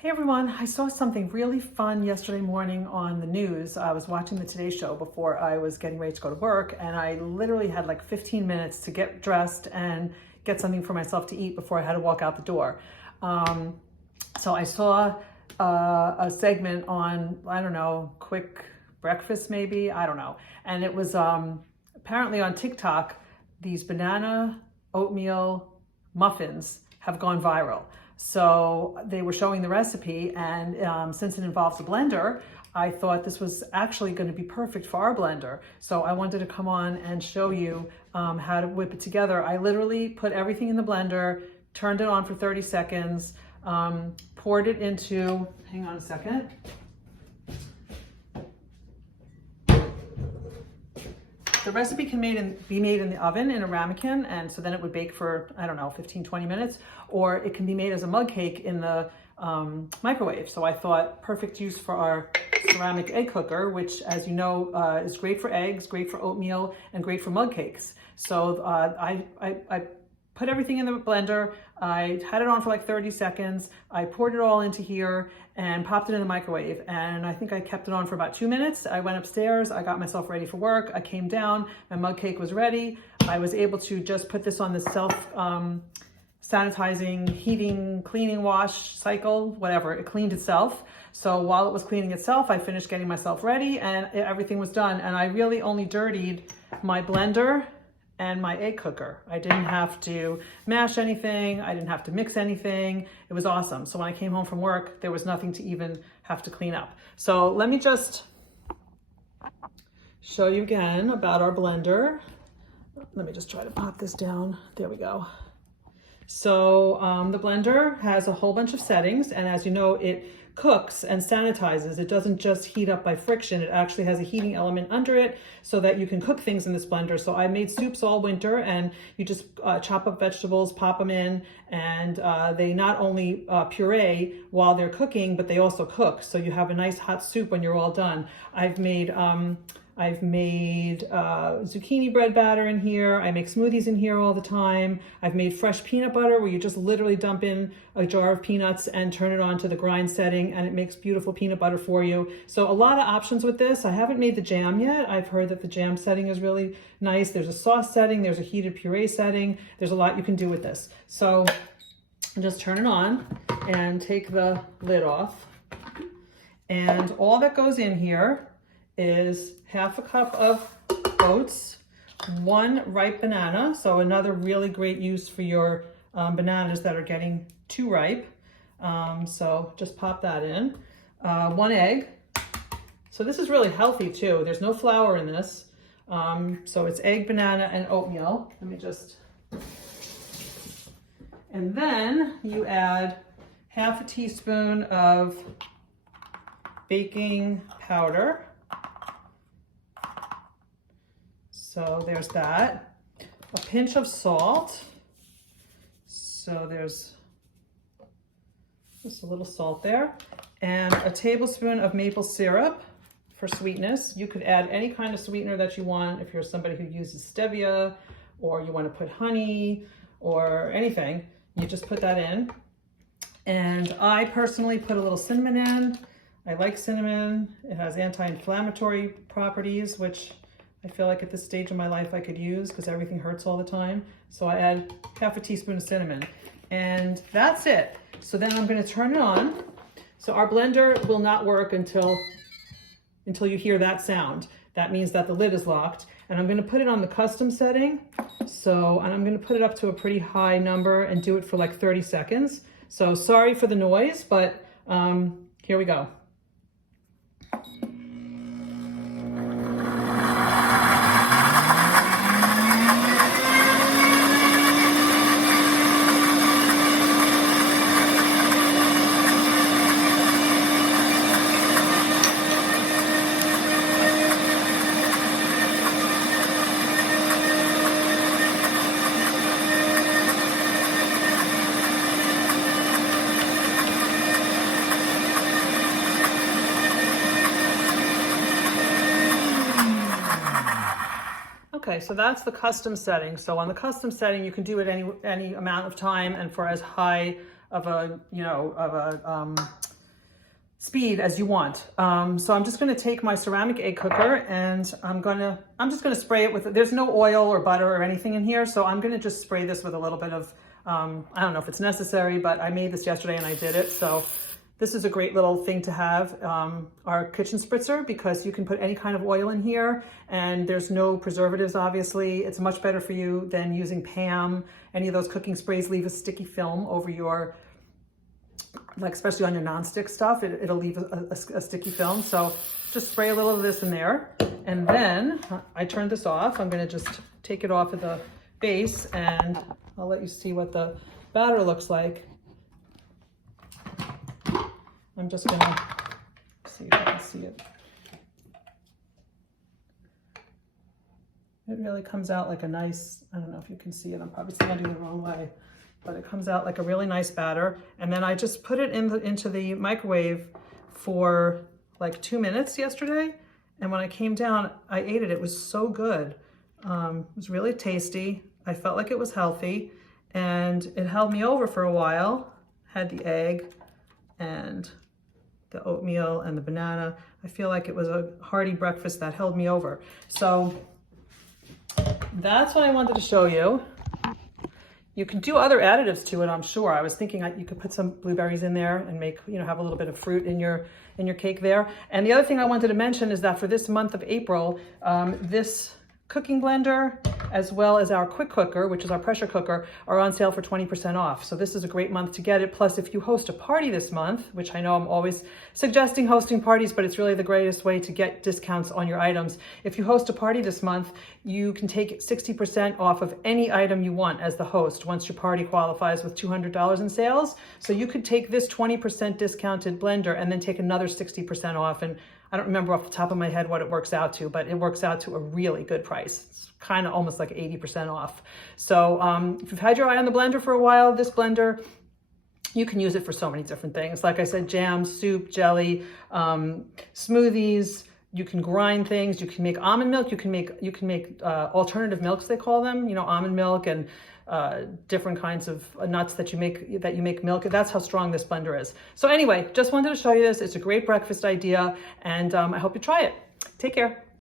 Hey everyone, I saw something really fun yesterday morning on the news. I was watching the Today Show before I was getting ready to go to work, and I literally had like 15 minutes to get dressed and get something for myself to eat before I had to walk out the door. So I saw a segment on, I don't know, quick breakfast maybe, I don't know. And it was apparently on TikTok, these banana oatmeal muffins have gone viral. So they were showing the recipe, and since it involves a blender, I thought this was actually going to be perfect for our blender. So I wanted to come on and show you how to whip it together. I literally put everything in the blender, turned it on for 30 seconds, poured it into, hang on a second. The recipe can be made in the oven in a ramekin, and so then it would bake for, I don't know, 15, 20 minutes, or it can be made as a mug cake in the microwave. So I thought perfect use for our ceramic egg cooker, which, as you know, is great for eggs, great for oatmeal, and great for mug cakes. So I put everything in the blender. I had it on for like 30 seconds. I poured it all into here and popped it in the microwave. And I think I kept it on for about 2 minutes. I went upstairs, I got myself ready for work. I came down, my mug cake was ready. I was able to just put this on the sanitizing, heating, cleaning wash cycle, whatever, it cleaned itself. So while it was cleaning itself, I finished getting myself ready and everything was done. And I really only dirtied my blender and my egg cooker. I didn't have to mash anything. I didn't have to mix anything. It was awesome. So when I came home from work, there was nothing to even have to clean up. So let me just show you again about our blender. Let me just try to pop this down. There we go. So the blender has a whole bunch of settings, and as you know, it cooks and sanitizes. It doesn't just heat up by friction. It actually has a heating element under it so that you can cook things in this blender. So I made soups all winter, and you just chop up vegetables, pop them in, and they not only puree while they're cooking, but they also cook. So you have a nice hot soup when you're all done. I've made zucchini bread batter in here. I make smoothies in here all the time. I've made fresh peanut butter where you just literally dump in a jar of peanuts and turn it on to the grind setting, and it makes beautiful peanut butter for you. So a lot of options with this. I haven't made the jam yet. I've heard that the jam setting is really nice. There's a sauce setting, there's a heated puree setting. There's a lot you can do with this. So just turn it on and take the lid off. And all that goes in here is half a cup of oats, 1 ripe banana, so another really great use for your bananas that are getting too ripe. So just pop that in. 1 egg. So this is really healthy too. There's no flour in this. So it's egg, banana, and oatmeal. Let me just... And then you add half a teaspoon of baking powder. So there's that. A pinch of salt. So there's just a little salt there. And a tablespoon of maple syrup for sweetness. You could add any kind of sweetener that you want if you're somebody who uses stevia, or you want to put honey or anything. You just put that in. And I personally put a little cinnamon in. I like cinnamon. It has anti-inflammatory properties, which I feel like at this stage of my life I could use because everything hurts all the time. So I add half a teaspoon of cinnamon, and that's it. So then I'm going to turn it on. So our blender will not work until you hear that sound. That means that the lid is locked, and I'm going to put it on the custom setting. So, and I'm going to put it up to a pretty high number and do it for like 30 seconds. So sorry for the noise, but here we go. Okay, so that's the custom setting. So on the custom setting, you can do it any amount of time and for as high of a, speed as you want. So I'm just going to take my ceramic egg cooker and I'm just going to spray it with, there's no oil or butter or anything in here. So I'm going to just spray this with a little bit of, I don't know if it's necessary, but I made this yesterday and I did it. So this is a great little thing to have, our kitchen spritzer, because you can put any kind of oil in here and there's no preservatives, obviously. It's much better for you than using Pam. Any of those cooking sprays leave a sticky film over your, like especially on your nonstick stuff, it'll leave a sticky film. So just spray a little of this in there. And then I turned this off. I'm gonna just take it off of the base and I'll let you see what the batter looks like. I'm just gonna see if I can see it. It really comes out like a nice, I don't know if you can see it, I'm probably standing the wrong way, but it comes out like a really nice batter. And then I just put it into the microwave for like 2 minutes yesterday. And when I came down, I ate it. It was so good. It was really tasty. I felt like it was healthy and it held me over for a while. Had the egg and the oatmeal and the banana. I feel like it was a hearty breakfast that held me over. So that's what I wanted to show you. You can do other additives to it, I'm sure. I was thinking you could put some blueberries in there and make, have a little bit of fruit in your cake there. And the other thing I wanted to mention is that for this month of April, this cooking blender, as well as our quick cooker, which is our pressure cooker, are on sale for 20% off. So this is a great month to get it. Plus, if you host a party this month, which I know I'm always suggesting hosting parties, but it's really the greatest way to get discounts on your items. If you host a party this month, you can take 60% off of any item you want as the host once your party qualifies with $200 in sales. So you could take this 20% discounted blender and then take another 60% off. And I don't remember off the top of my head what it works out to, but it works out to a really good price. It's kind of almost like 80% off. So if you've had your eye on the blender for a while, this blender, you can use it for so many different things. Like I said, jam, soup, jelly, smoothies. You can grind things. You can make almond milk. You can make alternative milks, they call them. Almond milk and different kinds of nuts that you make milk. That's how strong this blender is. So anyway, just wanted to show you this. It's a great breakfast idea, and I hope you try it. Take care.